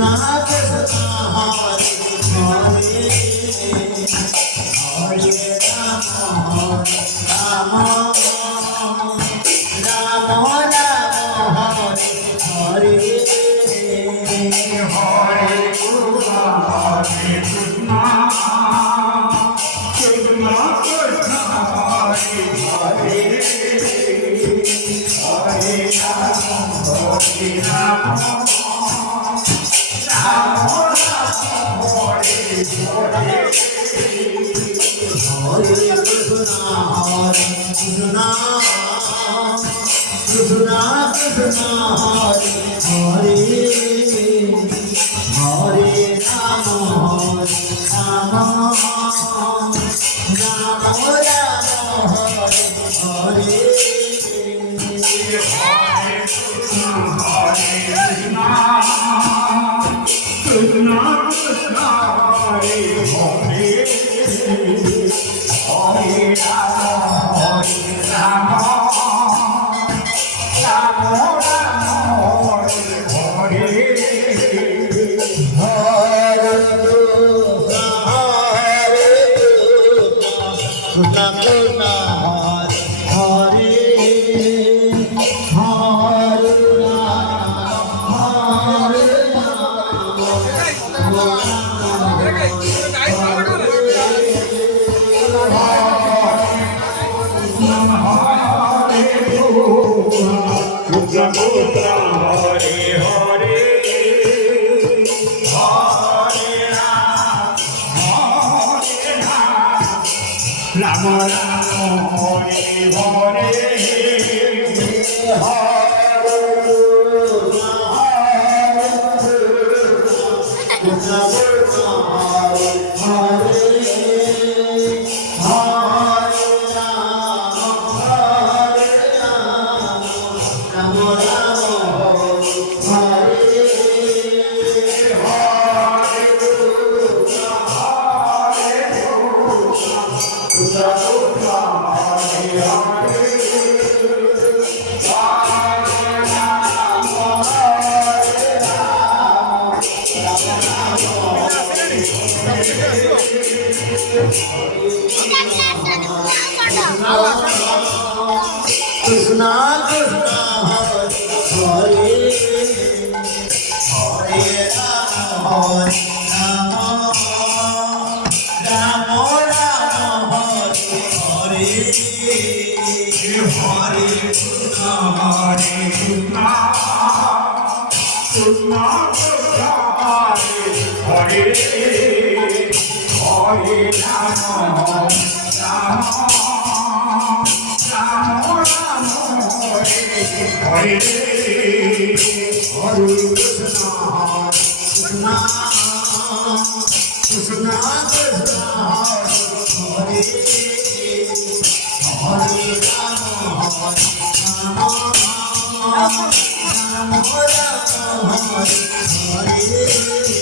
Krishna Krishna Hare Hare Hare Rama Rama Rama Rama Hare Hare Hare Krishna Hare Krishna Krishna Krishna Hare Hare Hare Rama Rama Krishna Krishna Hare Hare Hare Rama Rama Rama Rama Hare Hare Krishna Krishna Hare Hare Hare Rama Rama Hare Rama Rama Krishna Krishna Hare Hare Rama Rama Rama Hare Hare Krishna Hare Krishna Krishna Hare Hare Rama Hare Krishna Krishna Hare